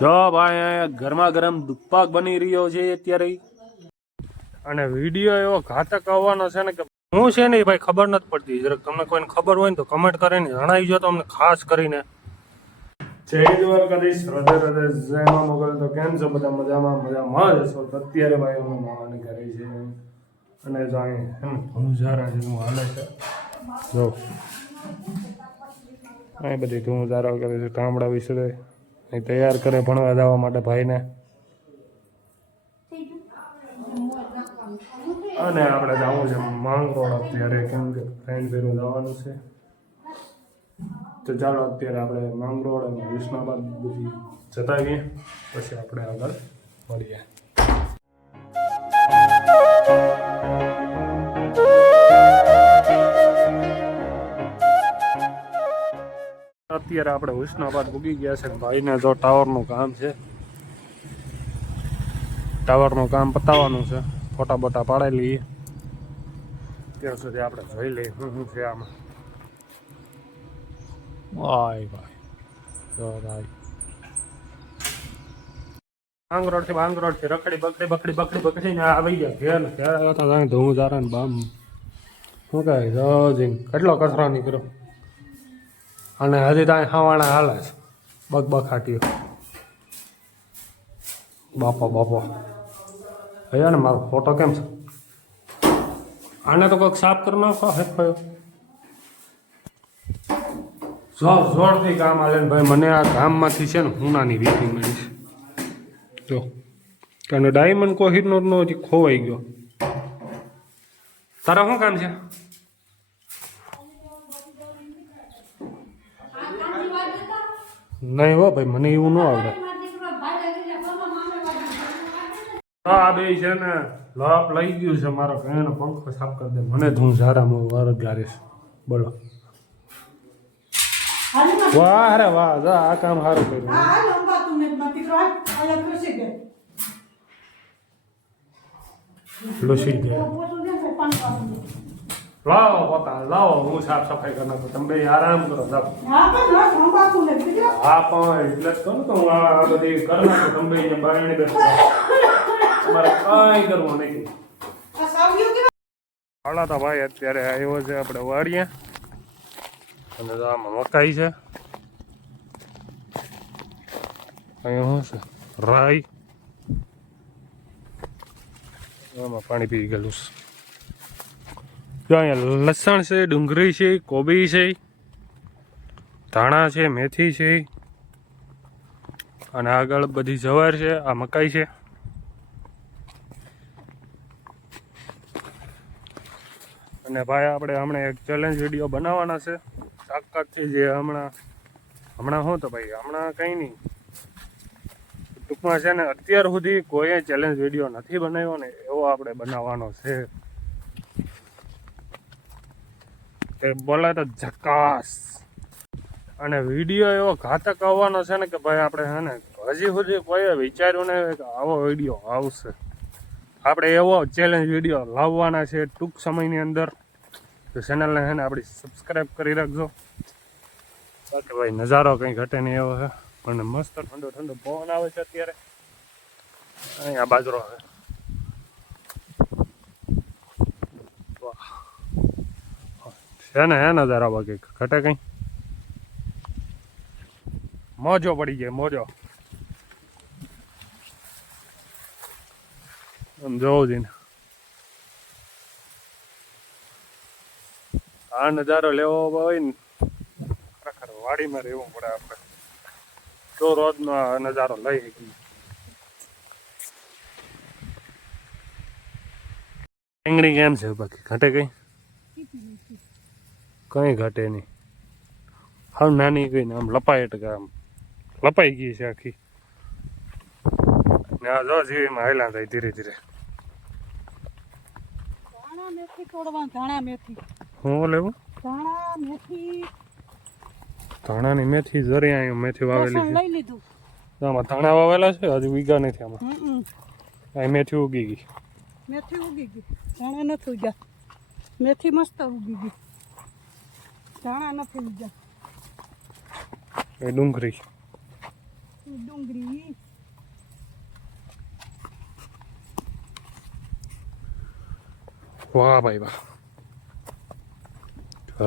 જો ભાઈ અહીંયા ગરમા ગરમ દૂધપાક બની રહ્યો છે અત્યારે, અને વિડીયો એવો ઘાતક આવવાનો છે ને કે હું છે ને ભાઈ ખબર નથી પડતી. જરાક તમને કોઈને ખબર હોય ને તો કમેન્ટ કરીને જણાવજો તો અમને ખાસ કરીને. જય દ્વારકાધીશ, હૃદય હૃદય જય મા મોગલ. તો કેમ છો બધા? મજામાં જ છો? અત્યારે ભાઈ અમે માવાની ઘરે છે અને જો અહીં ધૂમઝારા જેવું હાલે છે. જો અહીં બધી ધૂમઝારા કરે છે, ગામડા વિશે તૈયાર કરે ભણવા જવા માટે ભાઈને. અને આપણે જવું છે માંગરોળ અત્યારે, કેમ કે ફ્રેન્ડ ભેરું જવાનું છે. તો ચાલો અત્યારે આપણે માંગરોળ અને વિષ્ણાબાદ બધી જતા આવીએ, પછી આપણે આગળ મળીએ. અત્યારે આપણે વિષ્ણાબાદ પૂગી ગયા છે. ભાઈને જો ટાવરનું કામ છે, ટાવરનું કામ પતાવવાનું છે. ફોટા બોટા પાડી લઈએ, ત્યાં સુધી આપણે જોઈ લઈએ શું છે આમાં. ભાઈ જો ભાઈ માંગરોળ થી રખડી બકડી ને આવી ગયા ઘેર. ત્યારે હતા ધૂમધારા ને બામ શું કહે જઈને કેટલો કચરો નીકળ્યો. અને હજી ત્યાં ખાવાના હાલે છે બકબકાટીઓ. બાપો ભૈયા ને મારો ફોટો કેમ છે? આને તો કોઈક સાફ કરી નાખો. હેફાયો જોરથી કામ હાલે ને ભાઈ. મને આ ગામમાંથી છે ને હુનાની વીટી મળી છે. જો કારણ ડાયમંડ કોહિરનો હજી ખોવાઈ ગયો. તારા શું કામ છે? નહીં હો ભાઈ, મને એવું ન આવડે. આ બે છે ને લાપ લઈ ગયું છે મારો કહેવાનો પંખો સાફ કરી દે. મને ધૂમઝારામાં વાર ગારીશ. બોલો વાહ અરે વાહ, જા આ કામ સારું કર્યું. લસી દે. લાવો પોતા લાવો, હું સાફ સફાઈ કરી નાખું. તમે બે આરામ કરો. હા પણ એટલે જ કહું તો હું આ બધી કરી નાખું. તમે બે બારણી બેસો, તમારે કઈ કરવું નહીં. હાલો તો ભાઈ અત્યારે આવ્યો છે આપણે વાડીએ, અને આમાં મકાઈ છે. અહીંયા શું છે? રાઈ. આમાં પાણી પી ગયેલું છે. જો અહીંયા લસણ છે, ડુંગળી છે, કોબી છે, ધાણા છે, મેથી છે, અને આગળ બધી જવાર છે. આ મકાઈ છે. અને ભાઈ આપણે હમણાં એક ચેલેન્જ વિડીયો બનાવવાના છે તાકાતથી. જે હમણાં શું તો ભાઈ હમણાં કંઈ નહીં, ટૂંકમાં છે ને અત્યાર સુધી કોઈ ચેલેન્જ વિડીયો નથી બનાવ્યો ને એવો આપણે બનાવવાનો છે. તે બોલે તો ઝકાસ. અને વિડીયો એવો ઘાતક આવવાનો છે ને કે ભાઈ આપણે છે ને હજી સુધી કોઈએ વિચાર્યું નહીં કે આવો વિડીયો આવશે. આપણે એવો ચેલેન્જ વિડીયો લાવવાના છે ટૂંક સમયની અંદર. તો ચેનલને છે ને આપણી સબસ્ક્રાઈબ કરી રાખજો. બાકી ભાઈ નજારો કંઈ ઘટે નહીં એવો છે. અને મસ્ત ઠંડો પવન આવે છે અત્યારે. અહીંયા બાજરો આવે. છે ને હે નજારા, બાકી ઘટે કંઈ. મોજો પડી જાય મોજો. આમ જોવું જઈને આ નજારો લેવો હોય ને ખરેખર વાડીમાં રહેવું પડે આપણે, તો રોજનો આ નજારો લઈ શકીએ. રીંગણી કેમ છે? બાકી ઘટે કઈ ઘટે નહીં. હાવ નાની ગઈ ને આમ લપાય આમ લપાઈ ગઈ છે આખી. ને આ જો જીવીમાં હાલ્યા થાય ધીરે ધીરે. હું લેવું ધાણાની મેથી જરી અહીં મેથી વાવેલી છે. આમાં ધાણા વાવેલા છે, હજુ ઉગ્યા નથી. આમાં અહીં મેથી ઉગી ગઈ. ધાણા નથી ઉગ્યા. મેથી મસ્ત ઉગી ગઈ, ધાણા નથી ઉગ્યા. એ ડુંગળી ડુંગળી વાહ ભાઈ વાહ.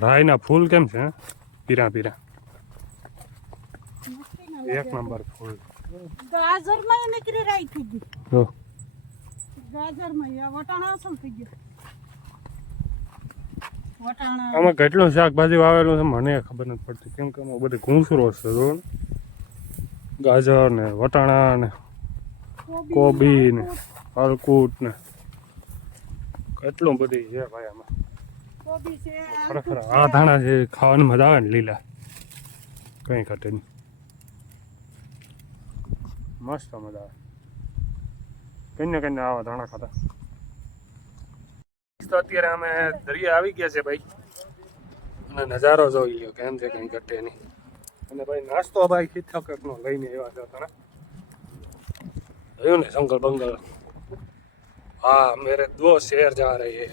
રાયના ફૂલ કેમ છે હે? પીરા પીરા મસ્તી ના એક લાગે. નંબર ફૂલ. ગાજરમાં નીકળી રહી થઈ ગઈ. જો ગાજરમાં આ વટાણા અસલ થઈ ગયા. વટાણા આમાં કેટલું શાકભાજી વાવેલું છે મને ખબર નથી પડતી, કેમ કે આમાં બધી ઘૂંસરો છે. જો ને. ગાજર ને વટાણા ને કોબી ને હળકૂટ ને કેટલું બધી છે ભાઈ આમાં. કોબી છે ખરેખર આ ધાણા છે ખાવાની મજા આવે ને લીલા, કઈ ઘટે નહીં, મસ્ત મજા આવે. કઈને આવા ધાણા ખાતા. તો અત્યારે અમે દરિયા આવી ગયા છે ભાઈ, અને નજારો જોઈ લ્યો કેમ છે, કઈ ઘટે નહીં. અને ભાઈ નાસ્તો ભાઈ નો લઈને આવ્યા હતા તને જોયું ને, જંગલ બંગલ. હા મેરે 2 શેર જા રહે હે.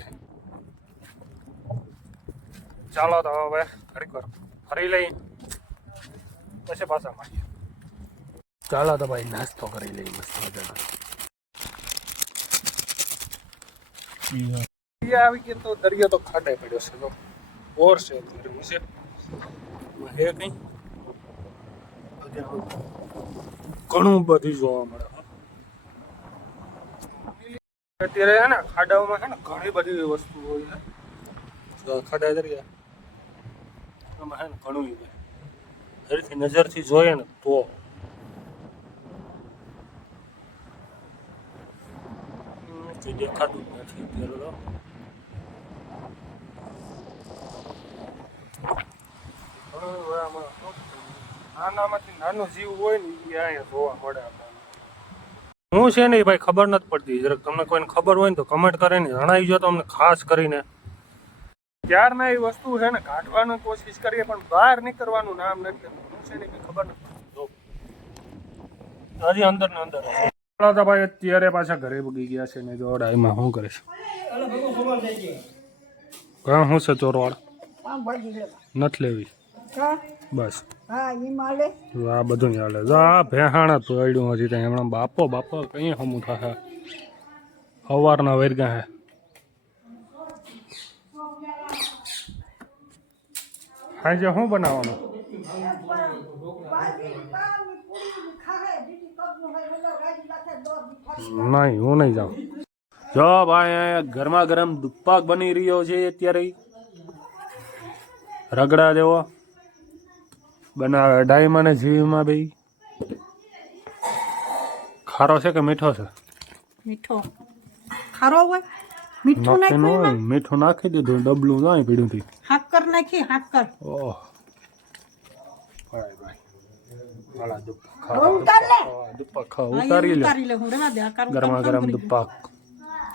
ચાલો તો હવે ઘડીક વાર ફરી લઈ પછી પાછા મળીએ. ચાલો તો ભાઈ નાસ્તો કરી લઈએ મસ્ત મજાનો. આવી ગયા તો દરિયો તો ખાડે પડ્યો છે. જો ઓર છે ગરમી છે હે કઈ ઘણું બધું જોવા મળે. અત્યારે હે ને ખાડાઓમાં હે ને ઘણી બધી વસ્તુ હોય છે. જો ખાડા દરિયા એમાં હે ને ઘણું હોય. હરીથી નજરથી જોઈએ ને તો નથી દેખાતું જ નથી અત્યારે તો. નાનામાંથી નાનો જીવ હોય ને એ અહીંયા જોવા મળે આપણને. હું છે ને ભાઈ ખબર નથી પડતી. જરાક તમને કોઈને ખબર હોય ને તો કમેન્ટ કરીને જણાવી જો તો અમને, ખાસ કરીને. ત્યારના એ વસ્તુ છે ને કાઢવાની કોશિશ કરીએ પણ બહાર નીકળવાનું નામ નથી લેતું. હું છે ને કંઈ ખબર નથી પડતી. હજી અંદર ને અંદર તો ભાઈ અત્યારે પાછા ઘરે બગી ગયા છે ને. જો ડાયમાં શું કરે છે? હા શું છે ચોરવાળ? નથી લેવી બસ. આ બધું ચાલે. જો આ ભેહાણા તોડ્યું હજી ત્યાં હમણાં બાપો કઈ હમું થાય સવારના વેરગા હે. આજે શું બનાવવાનું? નહીં હું નહીં જાઉં. જો ભાઈ અહીંયા ગરમા ગરમ દુપ્પાક બની રહ્યો છે અત્યારે. રગડા જેવો બનાવે ડાયમાં ને જીવમાં બે. ખારો છે કે મીઠો છે? મીઠો ખારો હોય. મીઠું નાખ્યું મીઠું નાખી દીધું ડબલું નાઈ પીડ્યું થી. હાકર નાખી હાકર. ઓહ ઉતારી લે. ગરમા ગરમ દુપ્પાક.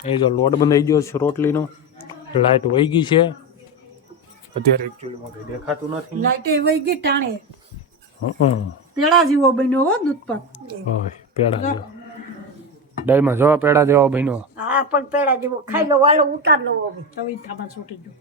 એ જો લોટ બંધાઈ ગયો છે રોટલીનો. લાઈટ વહી ગઈ છે અત્યારે. એકચ્યુઅલીમાં કઈ દેખાતું નથી. લાઈટ વહી ગઈ ટાણે. પેડા જેવો બન્યો હો દૂધપાક. પેડા જેવો ડાયમાં જો પેડા જેવો બન્યો. હા પણ પેડા જેવો ખાઈ લો વાલો ઉતાર લો હવે. હવે થાબા છૂટી ગયો.